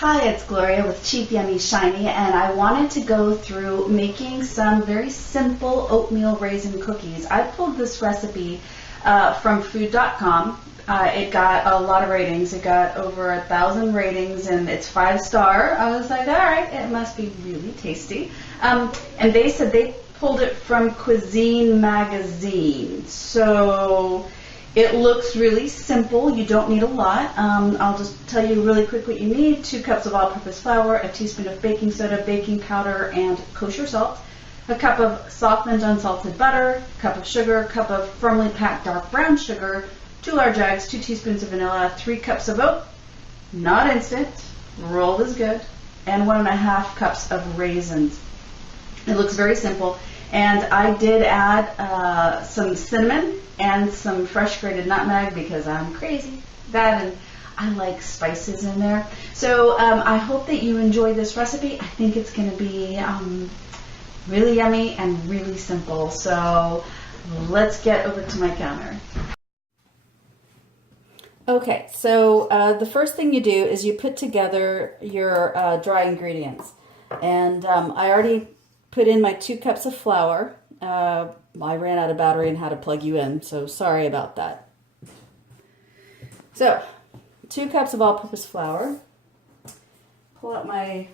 Hi, it's Gloria with Cheap Yummy Shiny, and I wanted to go through making some very simple oatmeal raisin cookies. I pulled this recipe from food.com. It got a lot of ratings. It got over 1,000 ratings, and it's 5-star. I was like, all right, it must be really tasty. And they said they pulled it from Cuisine Magazine. So it looks really simple. You don't need a lot. I'll just tell you really quick what you need. 2 cups of all-purpose flour, a teaspoon of baking soda, baking powder, and kosher salt, a cup of softened unsalted butter, a cup of sugar, a cup of firmly packed dark brown sugar, 2 large eggs, 2 teaspoons of vanilla, 3 cups of oat, not instant, rolled is good, and 1.5 cups of raisins. It looks very simple. And I did add some cinnamon and some fresh grated nutmeg because I'm crazy. That and I like spices in there. So I hope that you enjoy this recipe. I think it's going to be really yummy and really simple. So let's get over to my counter. Okay, so the first thing you do is you put together your dry ingredients. And I already put in my 2 cups of flour. I ran out of battery and had to plug you in, so sorry about that. So, 2 cups of all-purpose flour. Pull out my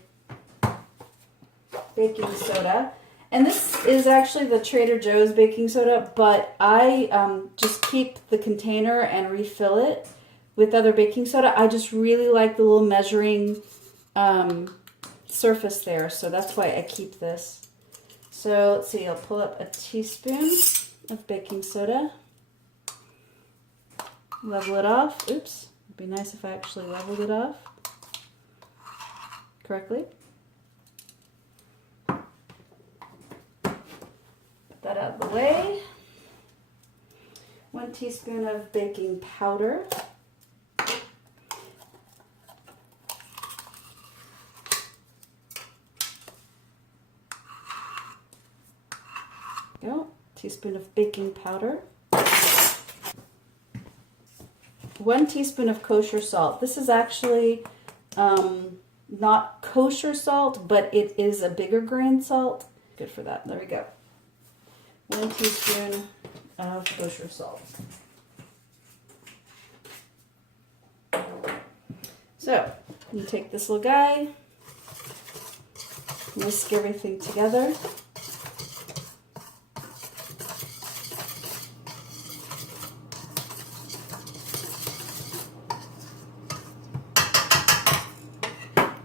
baking soda. And this is actually the Trader Joe's baking soda, but I just keep the container and refill it with other baking soda. I just really like the little measuring surface there, so that's why I keep this. So let's see, I'll pull up a teaspoon of baking soda, level it off. Oops, it'd be nice if I actually leveled it off correctly. Put that out of the way. 1 teaspoon of baking powder. Teaspoon of baking powder. 1 teaspoon of kosher salt. This is actually not kosher salt, but it is a bigger grain salt. Good for that. There we go. 1 teaspoon of kosher salt. So you take this little guy, whisk everything together.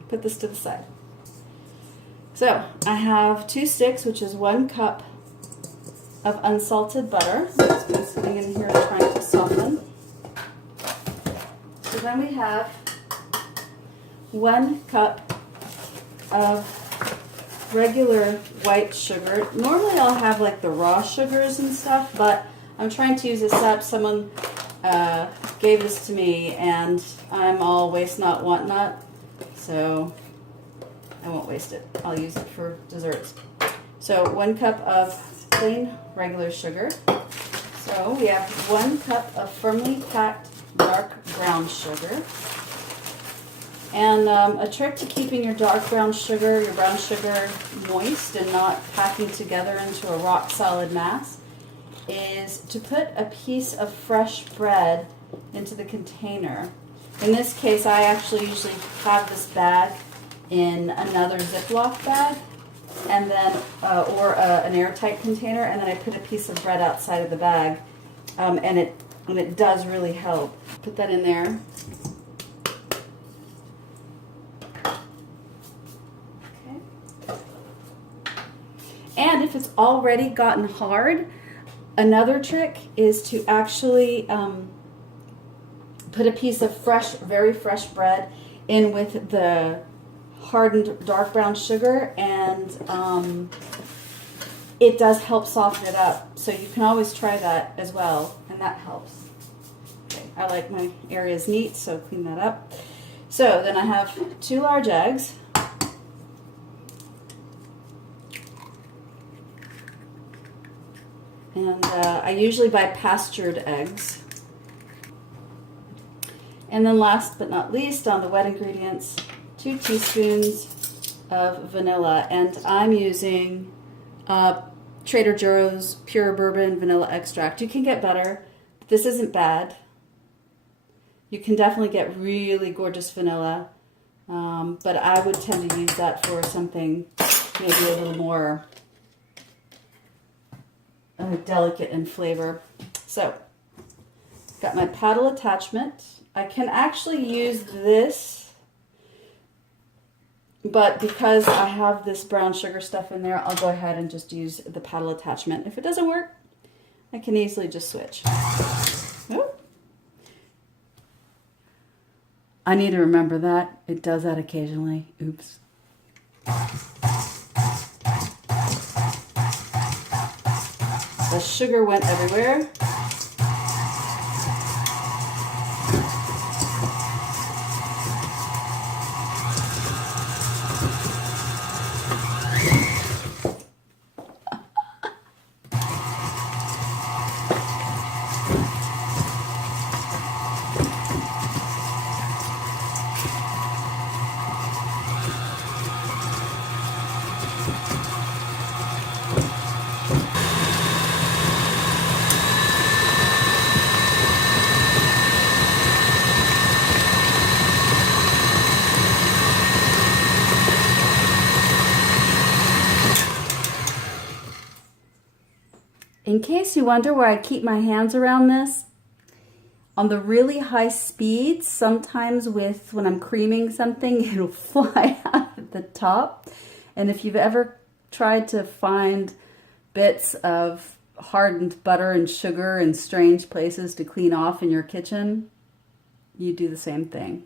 Put this to the side. So I have 2 sticks, which is 1 cup of unsalted butter. It's been sitting in here trying to soften. So then we have 1 cup of regular white sugar. Normally I'll have like the raw sugars and stuff, but I'm trying to use this up. Someone gave this to me, and I'm all waste not, want not. So I won't waste it. I'll use it for desserts. So 1 cup of plain regular sugar. So we have 1 cup of firmly packed dark brown sugar. And a trick to keeping your dark brown sugar, your brown sugar moist and not packing together into a rock solid mass is to put a piece of fresh bread into the container. In this case, I actually usually have this bag in another Ziploc bag, and then or an airtight container, and then I put a piece of bread outside of the bag, and it does really help. Put that in there. Okay. And if it's already gotten hard, another trick is to actually put a piece of fresh, very fresh bread in with the hardened dark brown sugar, and it does help soften it up. So you can always try that as well, and that helps. Okay, I like my areas neat, so clean that up. So then I have 2 large eggs. And I usually buy pastured eggs. And then last but not least, on the wet ingredients, 2 teaspoons of vanilla, and I'm using Trader Joe's Pure Bourbon Vanilla Extract. You can get better. This isn't bad. You can definitely get really gorgeous vanilla, but I would tend to use that for something maybe a little more delicate in flavor. So, got my paddle attachment. I can actually use this, but because I have this brown sugar stuff in there, I'll go ahead and just use the paddle attachment. If it doesn't work, I can easily just switch. Oh. I need to remember that. It does that occasionally. Oops. The sugar went everywhere. In case you wonder where I keep my hands around this, on the really high speeds, sometimes when I'm creaming something, it'll fly out at the top. And if you've ever tried to find bits of hardened butter and sugar in strange places to clean off in your kitchen, you do the same thing.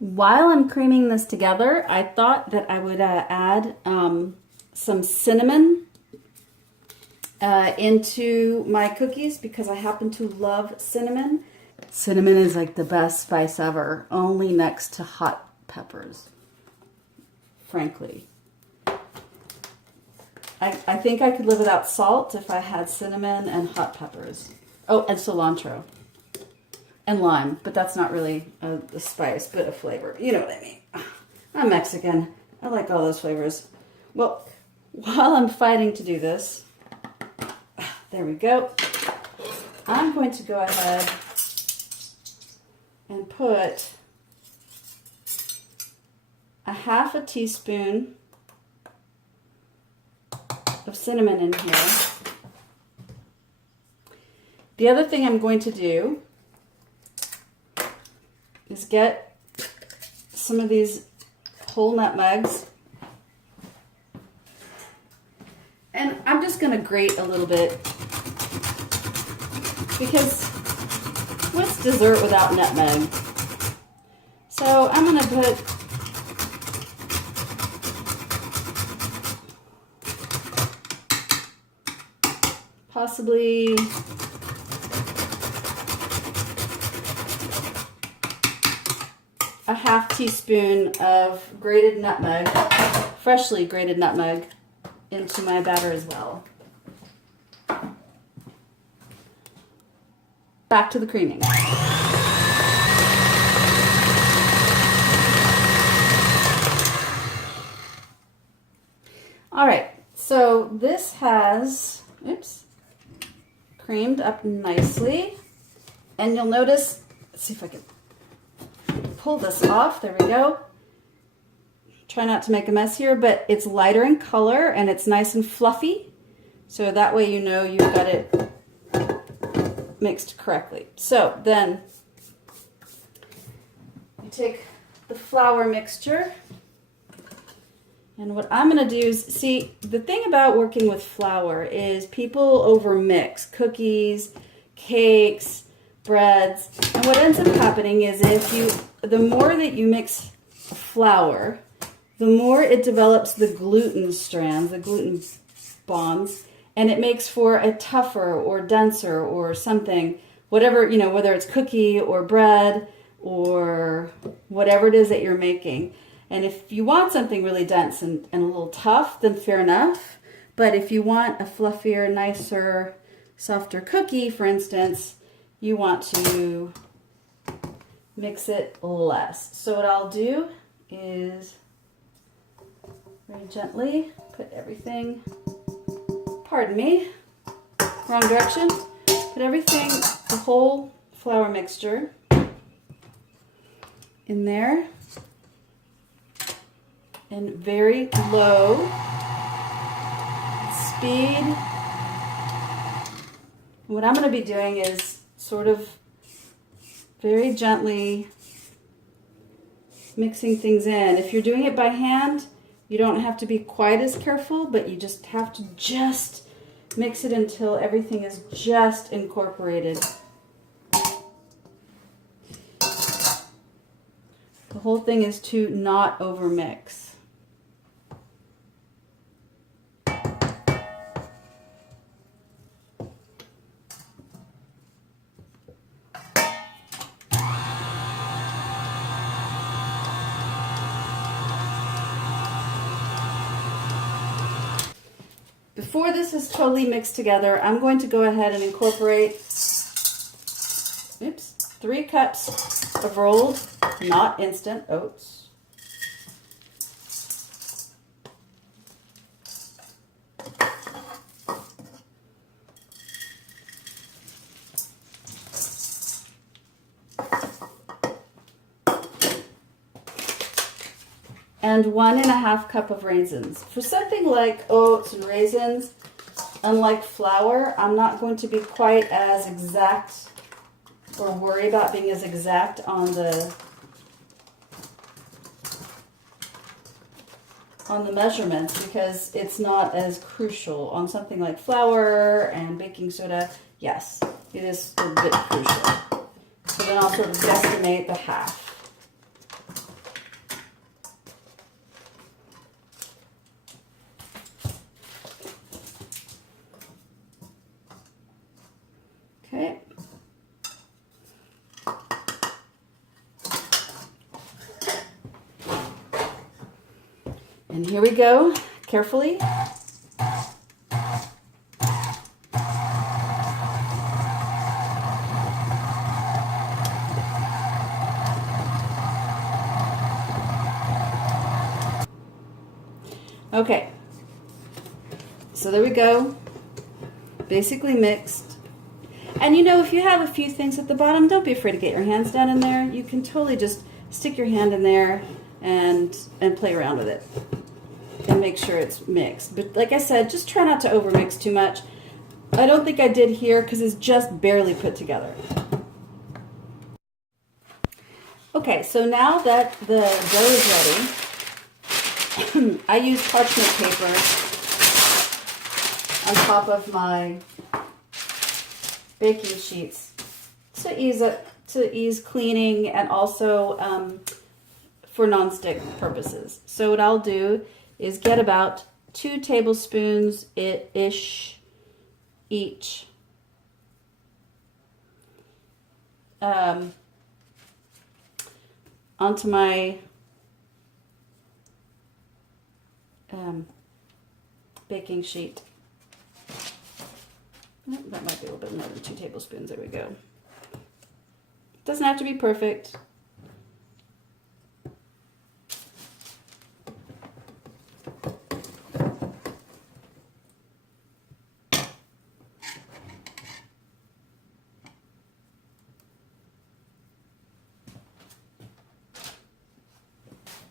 While I'm creaming this together, I thought that I would add some cinnamon into my cookies because I happen to love cinnamon. Cinnamon is like the best spice ever, only next to hot peppers, frankly. I think I could live without salt if I had cinnamon and hot peppers. Oh, and cilantro. And lime, but that's not really a spice, but a flavor. You know what I mean. I'm Mexican. I like all those flavors. Well, while I'm fighting to do this, there we go. I'm going to go ahead and put a half a teaspoon of cinnamon in here. The other thing I'm going to do is get some of these whole nutmegs, and I'm just going to grate a little bit because what's dessert without nutmeg? So I'm going to put possibly a half teaspoon of grated nutmeg, freshly grated nutmeg, into my batter as well. Back to the creaming. All right, so this has, creamed up nicely. And you'll notice, let's see if I can pull this off. There we go. Try not to make a mess here, but it's lighter in color and it's nice and fluffy. So that way you know you've got it mixed correctly. So then you take the flour mixture, and what I'm going to do is, see, the thing about working with flour is people overmix cookies, cakes, breads, and what ends up happening is the more that you mix flour, the more it develops the gluten strands, the gluten bonds, and it makes for a tougher or denser or something, whatever, you know, whether it's cookie or bread or whatever it is that you're making. And if you want something really dense and a little tough, then fair enough. But if you want a fluffier, nicer, softer cookie, for instance, you want to mix it less. So what I'll do is very gently put everything, pardon me, wrong direction, put everything, the whole flour mixture in there in very low speed. What I'm going to be doing is sort of very gently mixing things in. If you're doing it by hand, you don't have to be quite as careful, but you just have to just mix it until everything is just incorporated. The whole thing is to not overmix. Before this is totally mixed together, I'm going to go ahead and incorporate 3 cups of rolled, not instant, oats. And 1½ cup of raisins. For something like oats and raisins, unlike flour, I'm not going to be quite as exact or worry about being as exact on the measurements because it's not as crucial. On something like flour and baking soda, yes, it is a bit crucial. So then I'll sort of guesstimate the half. Okay. And here we go, carefully. Okay, so there we go, basically mixed. And you know, if you have a few things at the bottom, don't be afraid to get your hands down in there. You can totally just stick your hand in there and play around with it and make sure it's mixed. But like I said, just try not to overmix too much. I don't think I did here because it's just barely put together. Okay, so now that the dough is ready, I use parchment paper on top of my baking sheets to ease cleaning and also for nonstick purposes. So what I'll do is get about 2 tablespoons ish each onto my baking sheet. That might be a little bit more than 2 tablespoons. There we go. Doesn't have to be perfect.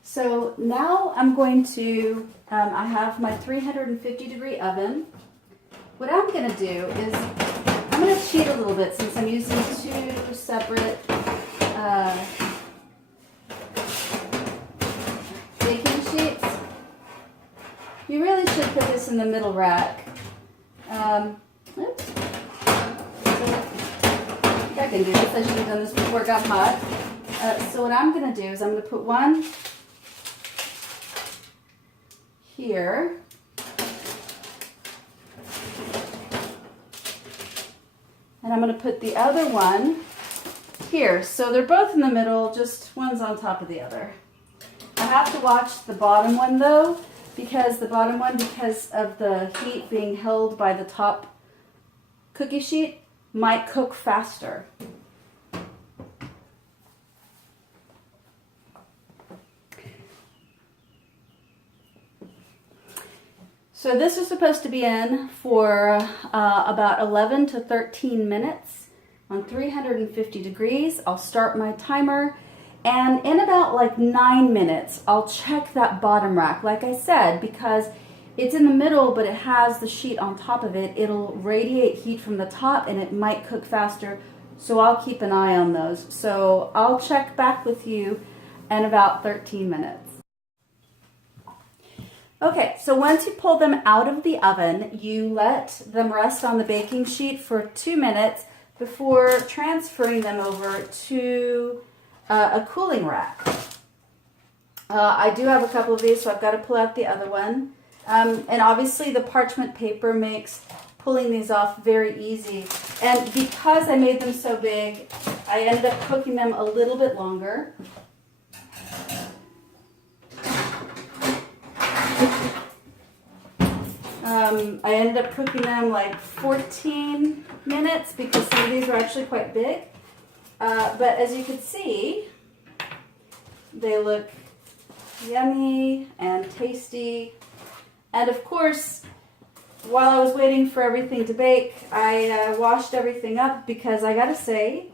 So now I'm going to, I have my 350-degree oven. What I'm going to do is, I'm going to cheat a little bit since I'm using 2 separate baking sheets. You really should put this in the middle rack. Oops. I think I can do this. I should have done this before it got hot. So what I'm going to do is I'm going to put one here. And I'm going to put the other one here. So they're both in the middle, just one's on top of the other. I have to watch the bottom one though, because of the heat being held by the top cookie sheet, might cook faster. So this is supposed to be in for about 11 to 13 minutes on 350 degrees. I'll start my timer, and in about like 9 minutes, I'll check that bottom rack. Like I said, because it's in the middle, but it has the sheet on top of it, it'll radiate heat from the top and it might cook faster. So I'll keep an eye on those. So I'll check back with you in about 13 minutes. Okay, so once you pull them out of the oven, you let them rest on the baking sheet for 2 minutes before transferring them over to a cooling rack. I do have a couple of these, so I've got to pull out the other one. And obviously the parchment paper makes pulling these off very easy. And because I made them so big, I ended up cooking them a little bit longer. I ended up cooking them like 14 minutes because some of these were actually quite big. But as you can see, they look yummy and tasty. And of course, while I was waiting for everything to bake, I washed everything up because I gotta say,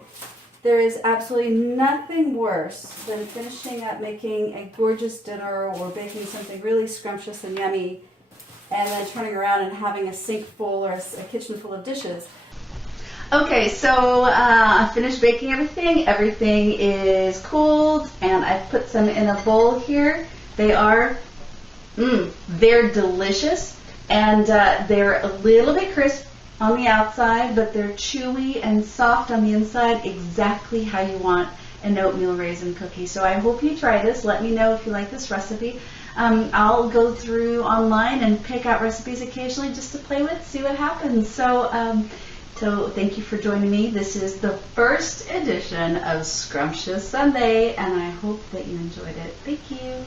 there is absolutely nothing worse than finishing up making a gorgeous dinner or baking something really scrumptious and yummy and then turning around and having a sink full or a kitchen full of dishes. Okay, so I finished baking everything. Everything is cooled, and I've put some in a bowl here. They are, they're delicious, and they're a little bit crisp on the outside, but they're chewy and soft on the inside, exactly how you want an oatmeal raisin cookie. So I hope you try this. Let me know if you like this recipe. I'll go through online and pick out recipes occasionally just to play with, see what happens. So thank you for joining me. This is the first edition of Scrumptious Sunday, and I hope that you enjoyed it. Thank you.